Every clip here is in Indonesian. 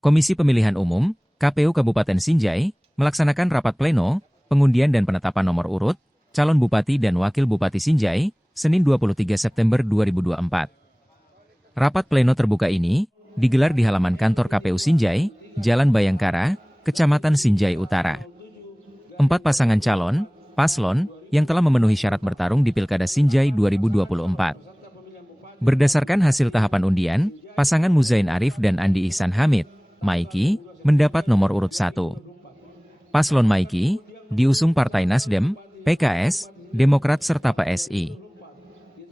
Komisi Pemilihan Umum, KPU Kabupaten Sinjai, melaksanakan rapat pleno, pengundian dan penetapan nomor urut, calon Bupati dan Wakil Bupati Sinjai, Senin 23 September 2024. Rapat pleno terbuka ini, digelar di halaman kantor KPU Sinjai, Jalan Bayangkara, Kecamatan Sinjai Utara. 4 pasangan calon, paslon, yang telah memenuhi syarat bertarung di Pilkada Sinjai 2024. Berdasarkan hasil tahapan undian, pasangan Muzain Arif dan Andi Ihsan Hamid, Maiki, mendapat nomor urut 1. Paslon Maiki, diusung Partai Nasdem, PKS, Demokrat serta PSI.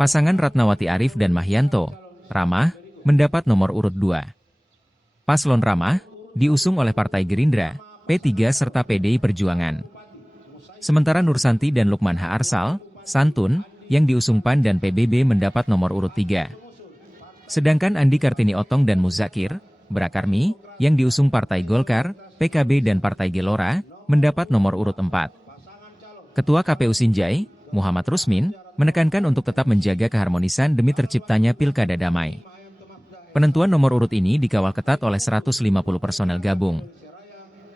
Pasangan Ratnawati Arif dan Mahyanto, Ramah, mendapat nomor urut 2. Paslon Ramah, diusung oleh Partai Gerindra, P3 serta PDI Perjuangan. Sementara Nursanti dan Lukman Haarsal, Santun, yang diusung PAN dan PBB mendapat nomor urut 3. Sedangkan Andi Kartini Otong dan Muzakir, Brakarmi, yang diusung Partai Golkar, PKB dan Partai Gelora, mendapat nomor urut 4. Ketua KPU Sinjai, Muhammad Rusmin, menekankan untuk tetap menjaga keharmonisan demi terciptanya pilkada damai. Penentuan nomor urut ini dikawal ketat oleh 150 personel gabung.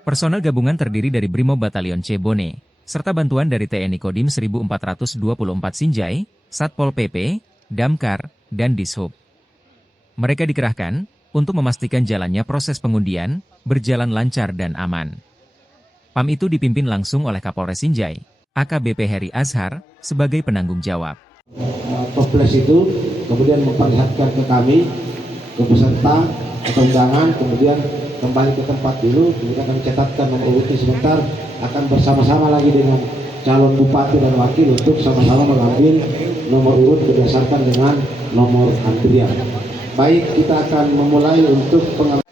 Personel gabungan terdiri dari Brimob Batalion C Bone, serta bantuan dari TNI Kodim 1424 Sinjai, Satpol PP, Damkar, dan Dishub. Mereka dikerahkan untuk memastikan jalannya proses pengundian berjalan lancar dan aman. PAM itu dipimpin langsung oleh Kapolres Sinjai, AKBP Heri Azhar, sebagai penanggung jawab. Toples itu kemudian memperlihatkan ke kami, ke peserta atau undangan, kemudian kembali ke tempat dulu, kemudian kami catatkan nomor urutnya sebentar, akan bersama-sama lagi dengan calon bupati dan wakil untuk sama-sama mengambil nomor urut berdasarkan dengan nomor antrian. Baik, kita akan memulai untuk pengambilan.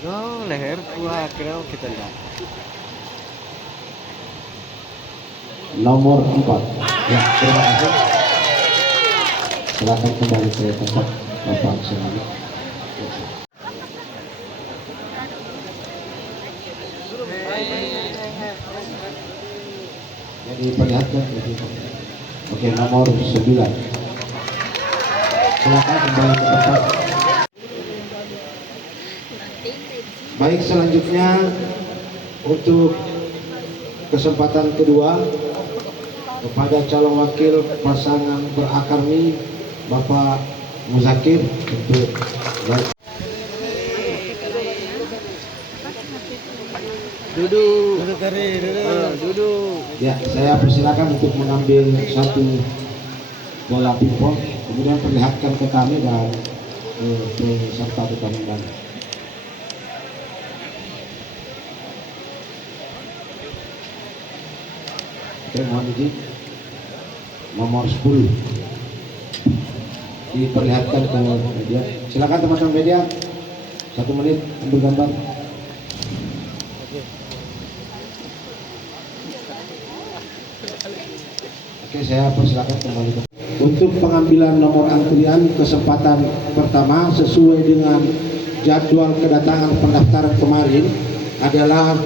No, leher gua kira kita enggak. Nomor 4. Ya, terima kasih. Silakan kembali ke tempat Bapak selanjutnya. Jadi perlihatkan. Oke, nomor 9. Silakan kembali ke tempat. Baik, selanjutnya untuk kesempatan kedua kepada calon wakil pasangan Berakarmi Bapak Muzakir untuk Duduk. ya, saya persilakan untuk mengambil satu bola pingpong, kemudian perlihatkan ke kami dan peserta pertandingan. Oke, mohon izin. Nomor 10 diperlihatkan ke media. Silakan teman-teman media, 1 menit ambil gambar. Oke, saya persilakan kembali. Untuk pengambilan nomor antrian kesempatan pertama sesuai dengan jadwal kedatangan pendaftaran kemarin adalah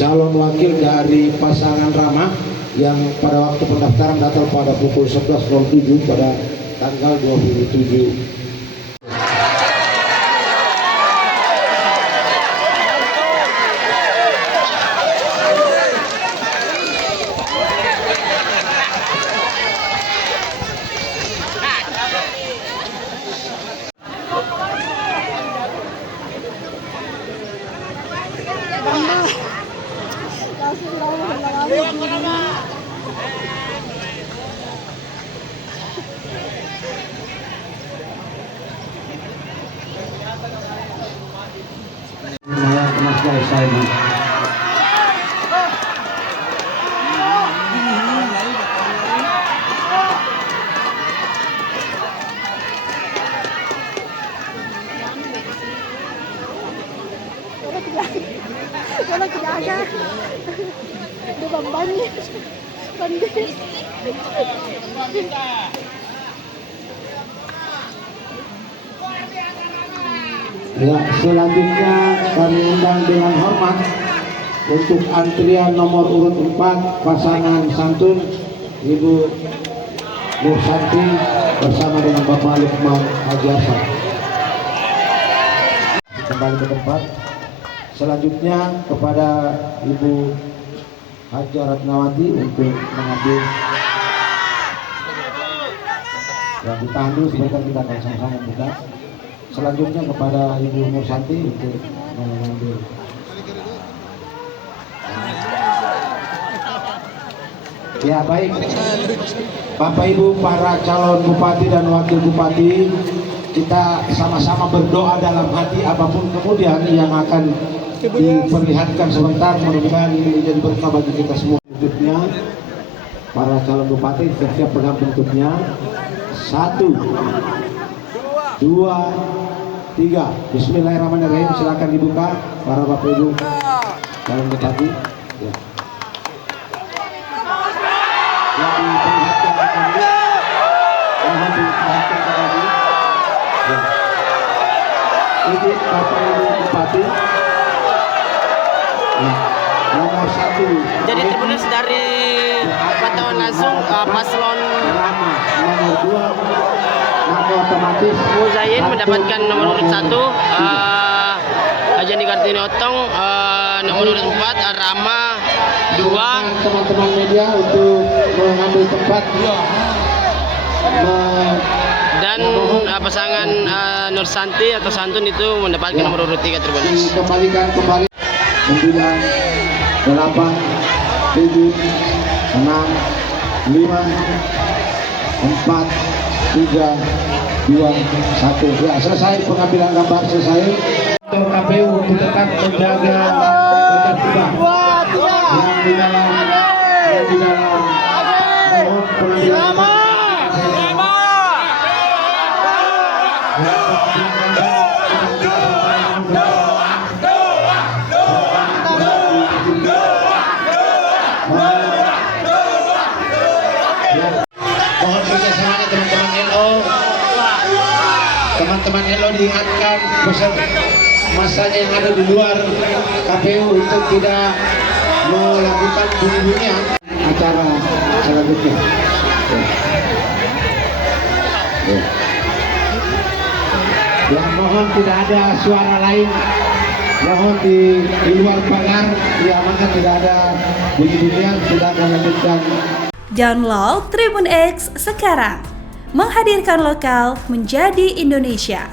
calon wakil dari pasangan Ramah yang pada waktu pendaftaran datang pada pukul 11.07 pada tanggal 27. Wala kinaga. Di bamban niya. Pandit. Ya, selanjutnya kami undang dengan hormat untuk antrian nomor urut 4 pasangan santun Ibu Nur Santi bersama dengan Bapak Lukman Haji Hasan. Kembali ke tempat. Selanjutnya kepada Ibu Haji Ratnawati untuk mengambil. Ya, ditahan dulu sebentar, kita akan sama-sama buka. Selanjutnya kepada Ibu Nur Santi untuk mengambil. Ya, baik. Bapak Ibu para calon bupati dan wakil bupati, kita sama-sama berdoa dalam hati apapun kemudian yang akan diperlihatkan sebentar, mudah-mudahan ini menjadi berkah bagi kita semua. Selanjutnya para calon bupati siap pegang bentuknya. 1, 2, 3. Bismillahirrahmanirrahim. Silakan dibuka para Bapak Ibu calon bupati. Ya. Yang diperlihatkan kembali. Mohon diperlihatkan kembali. Ya. Ini Bapak Ibu bupati. Ya. Nomor 1. Jadi terputus dari pantauan langsung paslon Rama. Nomor 2. Maka otomatis Muzain mendapatkan nomor urut 1, Ajani Kartini Otong nomor urut 4, Rama 2. teman-teman media untuk mengambil tempat Dan pasangan Nur Santi atau Santun itu mendapatkan nomor urut 3 terputus. dikembalikan kembali 9, 8, 7, 6, 5, 4, 3, 2, 1. Ya, selesai pengambilan gambar, selesai. KPU tetap menjaga ketertiban yang di dalam mohon pengambilan mohon kerjasamanya teman-teman LO. Teman-teman LO diingatkan masanya yang ada di luar KPU untuk tidak melakukan bunyi-bunyian acara selanjutnya. Ya, mohon tidak ada suara lain. Mohon di luar pagar, ya maka tidak ada bunyi-bunyian, tidak akan lanjutkan. Download Tribun X sekarang, menghadirkan lokal menjadi Indonesia.